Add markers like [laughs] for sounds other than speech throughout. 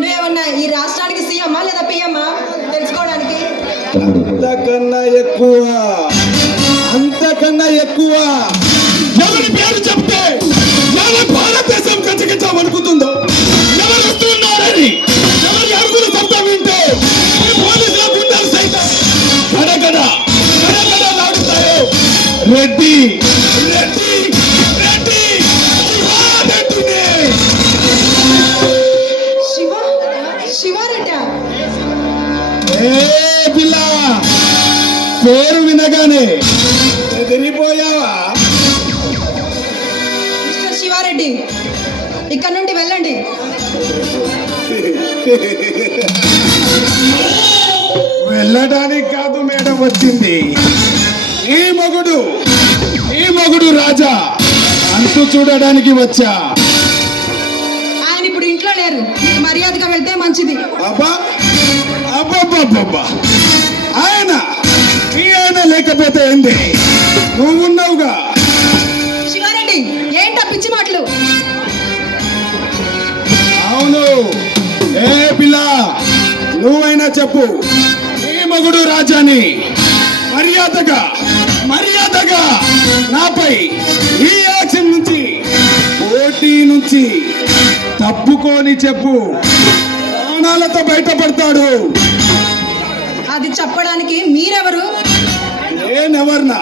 నువ్వేమన్నా ఈ రాష్ట్రానికి సీఎమ్మా లేదా పిఎమ్మా? తెలుసుకోవడానికి. అంతకన్నా ఎక్కువ. అంతకన్నా ఎక్కువ. పేరు వినగానే ఎదిరిపోయావా మిస్టర్ శివారెడ్డి ఇక్కడ నుండి వెళ్ళండి. వెళ్ళడానికి కాదు మేడం వచ్చింది. ఈ మగుడు ఈ మగుడు రాజా. అంతు చూడడానికి వచ్చా? ఆయన ఇప్పుడు ఇంట్లో లేరు. మీరు మర్యాదగా వెళ్తే మంచిది. అబ్బా అబ్బబ్బబ్బబ్బా. లేకపోతే ఏంది? నువ్వు ఉన్నావుగా. శివారెడ్డి ఏంటా పిచ్చి మాటలు? అవును. ఏ పిల్ల నువ్వైనా చెప్పు. ఈ మగుడు రాజాని. మర్యాదగా మర్యాదగా నాపై ఈ యాక్షన్ నుంచి పోటీ నుంచి తప్పుకొని చెప్పు. ప్రాణాలతో బయటపడతాడు. అది చెప్పడానికి మీరెవరు? నేనెవర్నా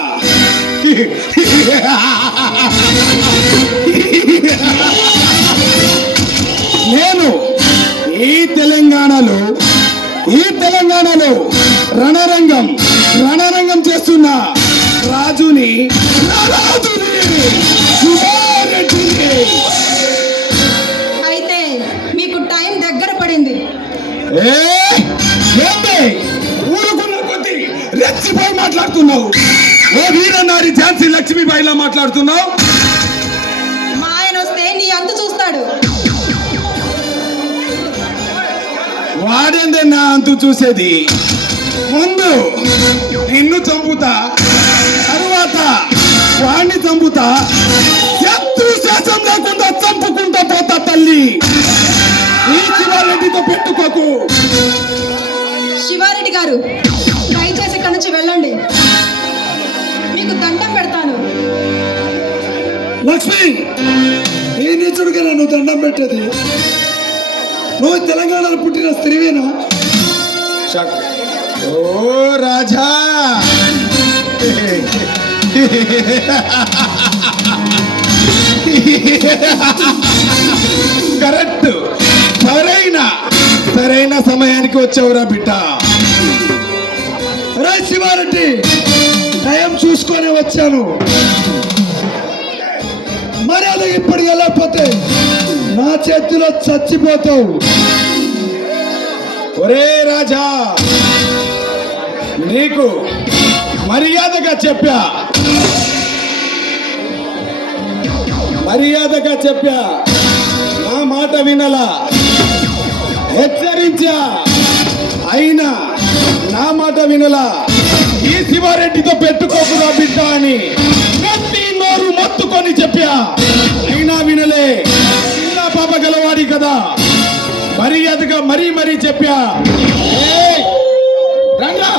నేను ఈ తెలంగాణలో ఈ తెలంగాణలో రణరంగం రణరంగం చేస్తున్న రాజుని. అయితే మీకు టైం దగ్గర పడింది. ఏ? రెచ్చిపోయి మాట్లాడుతున్నావు? ఓ వీరనారి ఝాన్సీ లక్ష్మీబాయిలా మాట్లాడుతున్నావు? మా ఆయన వస్తే నీ అంతు చూస్తాడు. వాడేందే నా అంతు చూసేది? ముందు నిన్ను చంపుతా తరువాత వాణ్ణి చంపుతా. శత్రు శాసం లేకుండా చంపుకుంటా పోతా తల్లి. ఈ శివారెడ్డితో పెట్టుకోకు. శివారెడ్డి గారు లక్ష్మి ఏ నీచుడిగా నన్ను దండం పెట్టేది. నువ్వు తెలంగాణలో పుట్టిన స్త్రీవేనా? ఓ రాజా. కరెక్ట్. సరైన సరైన సమయానికి వచ్చావురా బిడ్డ. రే శివారెడ్డి టైం చూసుకొని వచ్చాను. మర్యాద ఇప్పుడు వెళ్ళకపోతే నా చేతిలో చచ్చిపోతావు. ఒరే రాజా నీకు మర్యాదగా చెప్పా. మర్యాదగా చెప్పా. నా మాట వినలా. హెచ్చరించా. అయినా నా మాట వినలా. ఈ శివారెడ్డితో పెట్టుకోకుండా బిడ్డ అని. అని చెప్పా అయినా వినలే. చిన్న పాప గలవాడి కదా. మర్యాదగా మరీ మరీ చెప్పా రంగా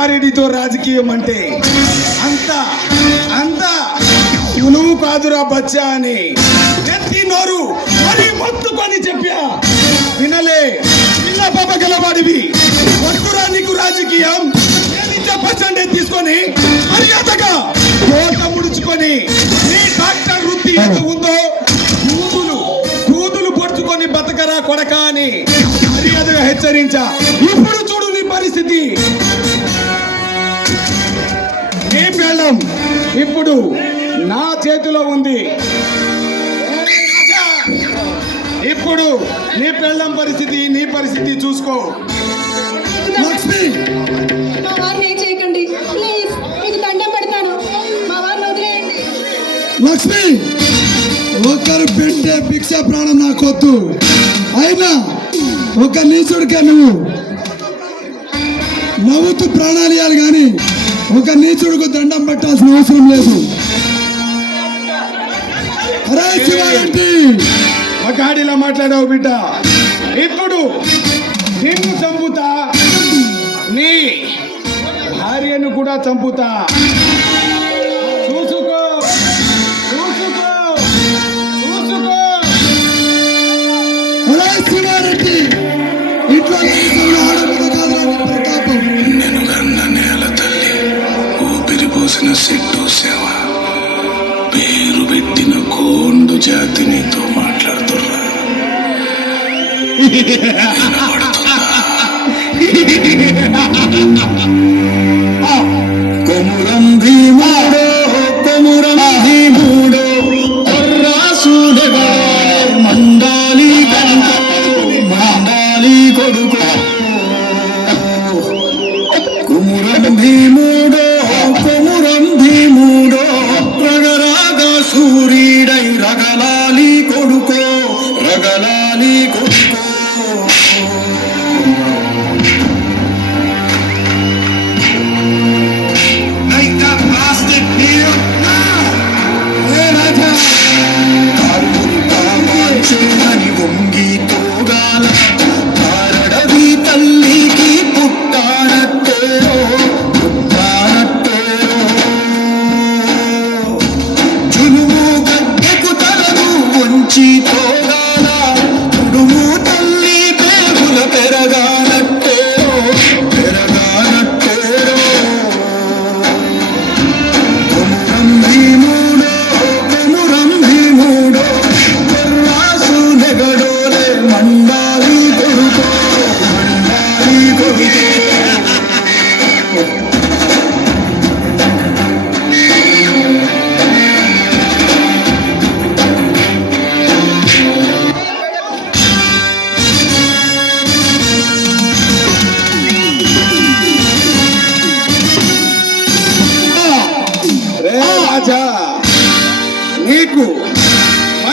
సుబ్బారెడ్డితో రాజకీయం అంటే అంత అంత నువ్వు కాదురా బచ్చా అని ఎత్తి నోరు మరి మొత్తుకొని చెప్పా. వినలే పిల్ల పాప గలవాడివి. వద్దురా నీకు రాజకీయం. చెప్పండి తీసుకొని మర్యాదగా కోట ముడుచుకొని నీ డాక్టర్ వృత్తి ఎంత ఉందో కూతులు కూతులు పొడుచుకొని బతకరా కొడక అని మర్యాదగా హెచ్చరించా. ఇప్పుడు పెళ్ళం ఇప్పుడు నా చేతిలో ఉంది. ఇప్పుడు నీ పెళ్ళం పరిస్థితి నీ పరిస్థితి చూసుకో. లక్ష్మి! మా వారిని ఏం చేయకండి? ప్లీజ్ మీకు దండం పెడతాను. మా వారిని వదిలేయండి. లక్ష్మి! ఒకరు పెట్టే భిక్ష ప్రాణం నాకొద్దు అయినా ఒక నీచుడికే నువ్వు. నవ్వుతూ ప్రాణాలు ఇవ్వాలి కానీ ఒక నీచుడికి దండం పెట్టాల్సిన అవసరం లేదు. అరే శివారెడ్డి మగాడిలా మాట్లాడావు బిడ్డ. ఇప్పుడు నిన్ను చంపుతా నీ భార్యను కూడా చంపుతా. చూసుకో చూసుకో చూసుకో. అరే శివారెడ్డి పోసిన సిట్టు సేవ పేరు పెట్టిన కోండు జాతి నీతో మాట్లాడుతున్నా? [laughs] రగలాలి కొడుకో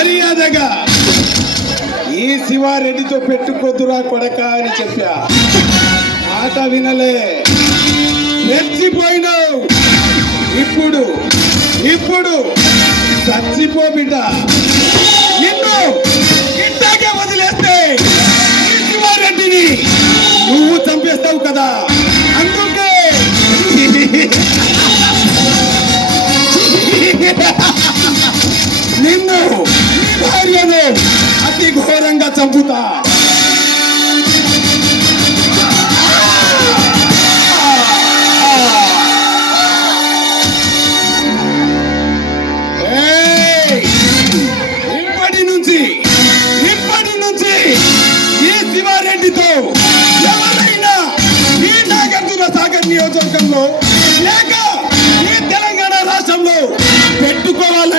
మర్యాదగా ఈ శివారెడ్డితో పెట్టుకోద్దురా కొడక అని చెప్పా. మాట వినలే. రెచ్చిపోయినావు. ఇప్పుడు ఇప్పుడు చచ్చిపో బిడ్డ. చంపుతా ఇప్పటి నుంచి ఇప్పటి నుంచి ఈ శివారెడ్డితో ఎవరైనా ఈ నాగార్జున సాగర్ నియోజకవర్గంలో లేక ఈ తెలంగాణ రాష్ట్రంలో పెట్టుకోవాలి?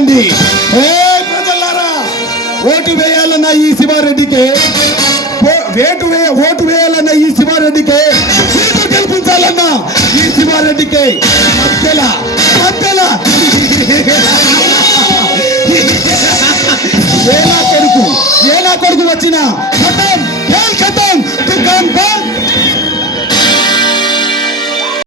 పరిస్థితి ఏ ప్రజలారా ఓటు వేయాలన్న ఈ శివారెడ్డికి వేటు వే ఓటు వేయాలన్న ఈ శివారెడ్డికి సీటు గెలిపించాలన్న ఈ శివారెడ్డికి. మధ్యల మధ్యల ఏలా కొడుకు ఏలా కొడుకు వచ్చినా